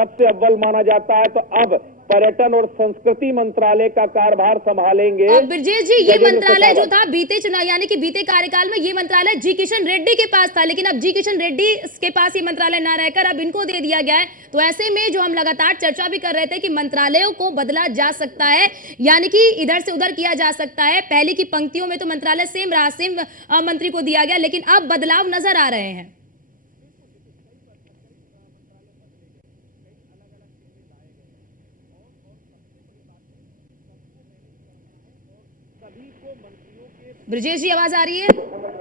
सबसे अव्वल माना जाता है, तो अब पर्यटन और संस्कृति मंत्रालय का कार्यभार संभालेंगे। और ब्रजेश जी, ये मंत्रालय जो था बीते चुनाव यानी कि बीते कार्यकाल में ये मंत्रालय जी किशन रेड्डी के पास था, लेकिन अब जी किशन रेड्डी के पास ये मंत्रालय ना रहकर अब इनको दे दिया गया है। तो ऐसे में जो हम लगातार चर्चा भी कर रहे थे कि मंत्रालयों को बदला जा सकता है, यानी कि इधर से उधर किया जा सकता है। पहले की पंक्तियों में तो मंत्रालय सेम रहा, सेम मंत्री को दिया गया, लेकिन अब बदलाव नजर आ रहे हैं। ब्रजेश जी, आवाज आ रही है?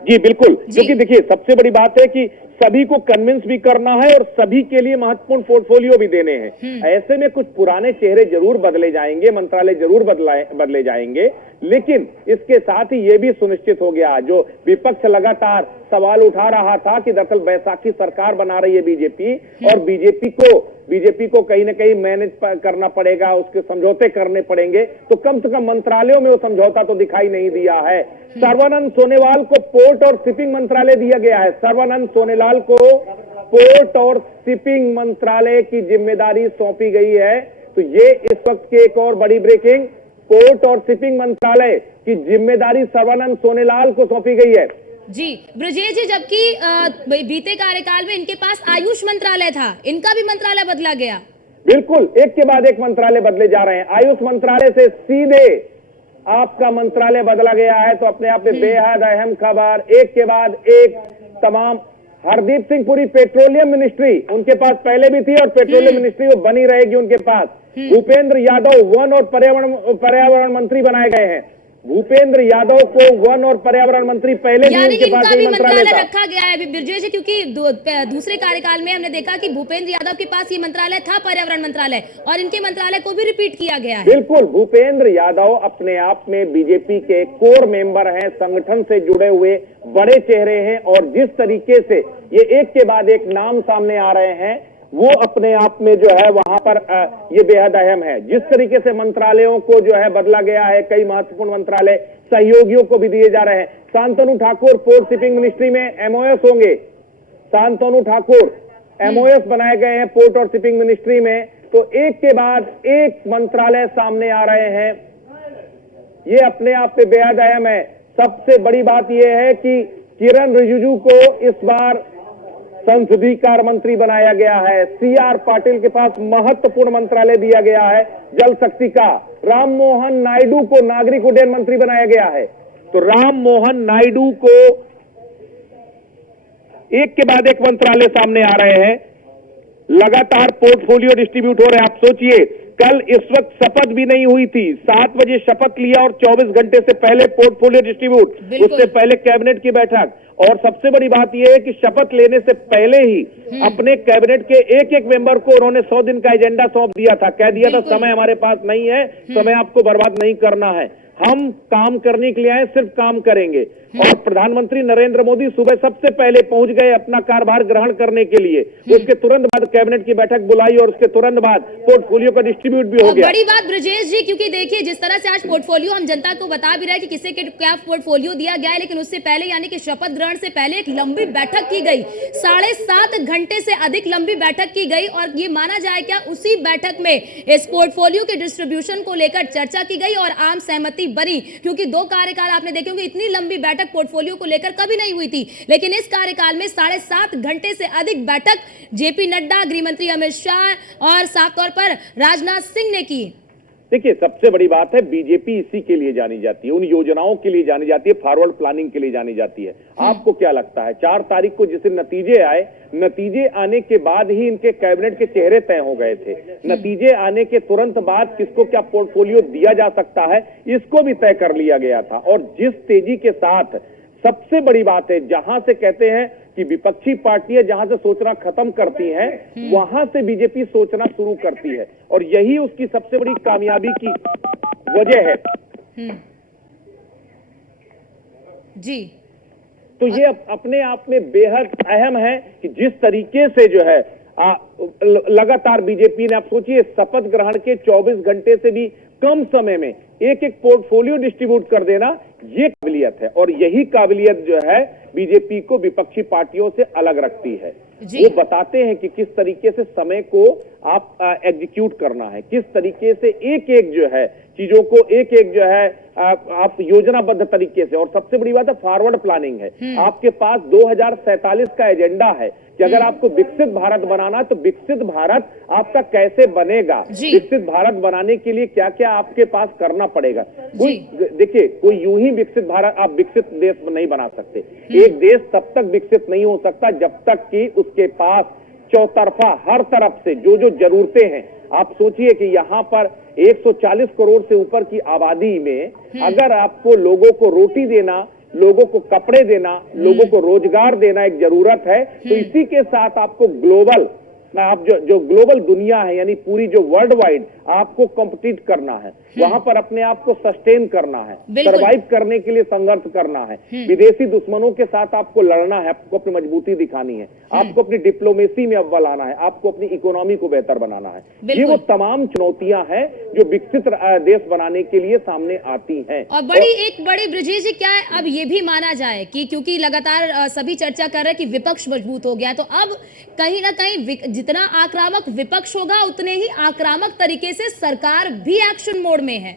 जी बिल्कुल, क्योंकि देखिए सबसे बड़ी बात है कि सभी को कन्विंस भी करना है और सभी के लिए महत्वपूर्ण पोर्टफोलियो भी देने हैं। ऐसे में कुछ पुराने चेहरे जरूर बदले जाएंगे, मंत्रालय जरूर बदले जाएंगे, लेकिन इसके साथ ही ये भी सुनिश्चित हो गया, जो विपक्ष लगातार सवाल उठा रहा था कि दरअसल बैसाखी सरकार बना रही है बीजेपी, और बीजेपी को कहीं ना कहीं मैनेज करना पड़ेगा, उसके समझौते करने पड़ेंगे, तो कम से कम मंत्रालयों में वो समझौता तो दिखाई नहीं दिया है। सर्बानंद सोनोवाल को पोर्ट और शिपिंग मंत्रालय दिया गया है। सर्बानंद सोनोवाल को पोर्ट और शिपिंग मंत्रालय की जिम्मेदारी सौंपी गई है। तो ये इस वक्त की एक और बड़ी ब्रेकिंग, पोर्ट और शिपिंग मंत्रालय की जिम्मेदारी सर्बानंद सोनोवाल को सौंपी गई है। जी ब्रजेश जी, जबकि बीते कार्यकाल में इनके पास आयुष मंत्रालय था, इनका भी मंत्रालय बदला गया। बिल्कुल, एक के बाद एक मंत्रालय बदले जा रहे हैं। आयुष मंत्रालय से सीधे आपका मंत्रालय बदला गया है, तो अपने आप में बेहद अहम खबर, एक के बाद एक तमाम। हरदीप सिंह पुरी पेट्रोलियम मिनिस्ट्री उनके पास पहले भी थी और पेट्रोलियम मिनिस्ट्री वो बनी रहेगी उनके पास। भूपेंद्र यादव वन और पर्यावरण मंत्री बनाए गए हैं। भूपेंद्र यादव को वन और पर्यावरण मंत्री पहले भी उनके पास ही मंत्रालय रखा गया है ब्रजेश, क्योंकि दूसरे कार्यकाल में हमने देखा कि भूपेंद्र यादव के पास ये मंत्रालय था, पर्यावरण मंत्रालय, और इनके मंत्रालय को भी रिपीट किया गया है। बिल्कुल, भूपेंद्र यादव अपने आप में बीजेपी के कोर मेंबर हैं, संगठन से जुड़े हुए बड़े चेहरे हैं, और जिस तरीके से ये एक के बाद एक नाम सामने आ रहे हैं, वो अपने आप में जो है वहां पर ये बेहद अहम है। जिस तरीके से मंत्रालयों को जो है बदला गया है, कई महत्वपूर्ण मंत्रालय सहयोगियों को भी दिए जा रहे हैं। Shantanu Thakur port shipping ministry में एमओएस होंगे। शांतनु ठाकुर एमओएस बनाए गए हैं पोर्ट और शिपिंग मिनिस्ट्री में। तो एक के बाद एक मंत्रालय सामने आ रहे हैं, ये अपने आप में बेहद अहम है। सबसे बड़ी बात यह है कि किरण रिजिजू को इस बार संसदीय कार्य मंत्री बनाया गया है। सीआर पाटिल के पास महत्वपूर्ण मंत्रालय दिया गया है जल शक्ति का। राम मोहन नायडू को नागरिक उड्डयन मंत्री बनाया गया है। तो राम मोहन नायडू को एक के बाद एक मंत्रालय सामने आ रहे हैं, लगातार पोर्टफोलियो डिस्ट्रीब्यूट हो रहे हैं। आप सोचिए, कल इस वक्त शपथ भी नहीं हुई थी, 7 बजे शपथ लिया और 24 घंटे से पहले पोर्टफोलियो डिस्ट्रीब्यूट, उससे पहले कैबिनेट की बैठक। और सबसे बड़ी बात यह है कि शपथ लेने से पहले ही अपने कैबिनेट के एक एक मेंबर को उन्होंने 100 दिन का एजेंडा सौंप दिया था। कह दिया था समय हमारे पास नहीं है, समय आपको बर्बाद नहीं करना है, हम काम करने के लिए आए, सिर्फ काम करेंगे। और प्रधानमंत्री नरेंद्र मोदी सुबह सबसे पहले पहुंच गए अपना कार्यभार ग्रहण करने के लिए। उसके तुरंत बाद कैबिनेट की बैठक बुलाई और उसके तुरंत बाद पोर्टफोलियो का डिस्ट्रीब्यूट भी हो गया। बड़ी बात ब्रजेश जी, क्योंकि देखिए जिस तरह से आज पोर्टफोलियो हम जनता को बता भी रहे हैं कि किसे के क्या पोर्टफोलियो दिया गया है, लेकिन उससे पहले यानी कि शपथ ग्रहण से पहले एक लंबी बैठक की गई, 7.5 घंटे से अधिक लंबी बैठक की गई। और ये माना जाए क्या उसी बैठक में इस पोर्टफोलियो के डिस्ट्रीब्यूशन को लेकर चर्चा की गई और आम सहमति बनी, क्योंकि 2 कार्यकाल आपने देखे होंगे इतनी लंबी बैठक पोर्टफोलियो को लेकर कभी नहीं हुई थी, लेकिन इस कार्यकाल में 7.5 घंटे से अधिक बैठक जेपी नड्डा, गृह मंत्री अमित शाह और साफ तौर पर राजनाथ सिंह ने की। देखिए सबसे बड़ी बात है, बीजेपी इसी के लिए जानी जाती है, उन योजनाओं के लिए जानी जाती है, फॉरवर्ड प्लानिंग के लिए जानी जाती है। आपको क्या लगता है 4 तारीख को जिसे नतीजे आए, नतीजे आने के बाद ही इनके कैबिनेट के चेहरे तय हो गए थे। नतीजे आने के तुरंत बाद किसको क्या पोर्टफोलियो दिया जा सकता है, इसको भी तय कर लिया गया था। और जिस तेजी के साथ, सबसे बड़ी बात है, जहां से कहते हैं कि विपक्षी पार्टियां जहां से सोचना खत्म करती हैं, वहां से बीजेपी सोचना शुरू करती है, और यही उसकी सबसे बड़ी कामयाबी की वजह है। जी, तो ये अपने आप में बेहद अहम है कि जिस तरीके से जो है लगातार बीजेपी ने, आप सोचिए शपथ ग्रहण के 24 घंटे से भी कम समय में एक एक पोर्टफोलियो डिस्ट्रीब्यूट कर देना, ये काबिलियत है। और यही काबिलियत जो है बीजेपी को विपक्षी पार्टियों से अलग रखती है। वो बताते हैं कि किस तरीके से समय को आप एग्जीक्यूट करना है, किस तरीके से एक एक जो है चीजों को एक एक जो है आप योजनाबद्ध तरीके से, और सबसे बड़ी बात है फॉरवर्ड प्लानिंग है। आपके पास 2047 का एजेंडा है कि अगर आपको विकसित भारत बनाना है तो विकसित भारत आपका कैसे बनेगा, विकसित भारत बनाने के लिए क्या क्या आपके पास करना पड़ेगा। कोई देखिए, कोई यूं ही विकसित भारत, आप विकसित देश नहीं बना सकते। एक देश तब तक विकसित नहीं हो सकता जब तक कि उसके पास चौतरफा हर तरफ से जो जो जरूरतें हैं, आप सोचिए कि यहाँ पर 140 करोड़ से ऊपर की आबादी में अगर आपको लोगों को रोटी देना, लोगों को कपड़े देना, लोगों को रोजगार देना एक जरूरत है, तो इसी के साथ आपको ग्लोबल, आप जो ग्लोबल दुनिया है यानी पूरी जो वर्ल्ड वाइड आपको कॉम्पिटिट करना है, वहां पर अपने आप को सस्टेन करना है, सर्वाइव करने के लिए संघर्ष करना है, विदेशी दुश्मनों के साथ आपको लड़ना है, आपको अपनी मजबूती दिखानी है, आपको अपनी डिप्लोमेसी में अव्वल आना है, आपको अपनी इकोनॉमी को बेहतर बनाना है। ये वो तमाम चुनौतियां हैं जो विकसित देश बनाने के लिए सामने आती हैं। और एक बड़ी ब्रिजेश जी क्या है, अब ये भी माना जाए कि क्योंकि लगातार सभी चर्चा कर रहे हैं कि विपक्ष मजबूत हो गया, तो अब कहीं ना कहीं जितना आक्रामक विपक्ष होगा उतने ही आक्रामक तरीके से सरकार भी एक्शन मोड में है।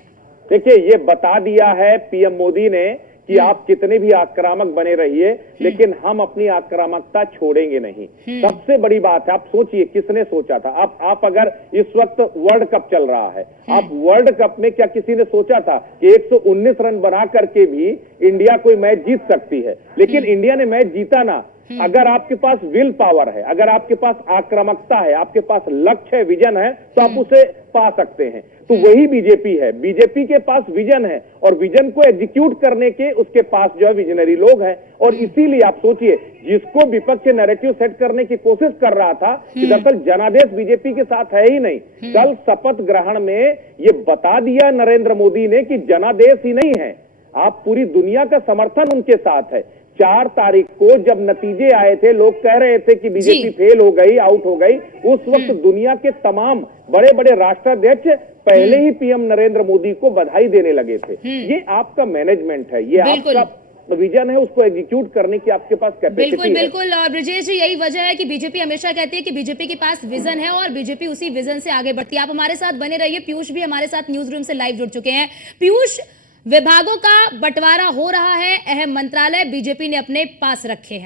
देखिए, ये बता दिया है पीएम मोदी ने कि आप कितने भी आक्रामक बने रहिए, लेकिन हम अपनी आक्रामकता छोड़ेंगे नहीं। सबसे बड़ी बात है, आप सोचिए किसने सोचा था, आप अगर इस वक्त वर्ल्ड कप चल रहा है, आप वर्ल्ड कप में क्या किसी ने सोचा था कि 119 रन बना करके भी इंडिया कोई मैच जीत सकती है? लेकिन इंडिया ने मैच जीता ना। अगर आपके पास विल पावर है, अगर आपके पास आक्रामकता है, आपके पास लक्ष्य है, विजन है, तो आप उसे पा सकते हैं। तो वही बीजेपी है, बीजेपी के पास विजन है और विजन को एग्जीक्यूट करने के उसके पास जो है विजनरी लोग हैं। और इसीलिए आप सोचिए, जिसको विपक्ष नैरेटिव सेट करने की कोशिश कर रहा था कि दरअसल जनादेश बीजेपी के साथ है ही नहीं, कल शपथ ग्रहण में ये बता दिया नरेंद्र मोदी ने कि जनादेश ही नहीं है, आप पूरी दुनिया का समर्थन उनके साथ है। 4 तारीख को जब नतीजे आए थे, लोग कह रहे थे कि बीजेपी फेल हो गई, आउट हो गई, उस वक्त दुनिया के तमाम बड़े बड़े राष्ट्राध्यक्ष पहले ही पीएम नरेंद्र मोदी को बधाई देने लगे थे। ये आपका मैनेजमेंट है, ये आपका विजन है, उसको एग्जीक्यूट करने की आपके पास कैपेसिटी है। बिल्कुल और ब्रिजेश जी, यही वजह है कि बीजेपी हमेशा कहती है कि बीजेपी के पास विजन है और बीजेपी उसी विजन से आगे बढ़ती है। आप हमारे साथ बने रहिए। पीयूष भी हमारे साथ न्यूज रूम से लाइव जुड़ चुके हैं। पीयूष, विभागों का बंटवारा हो रहा है, अहम मंत्रालय बीजेपी ने अपने पास रखे हैं।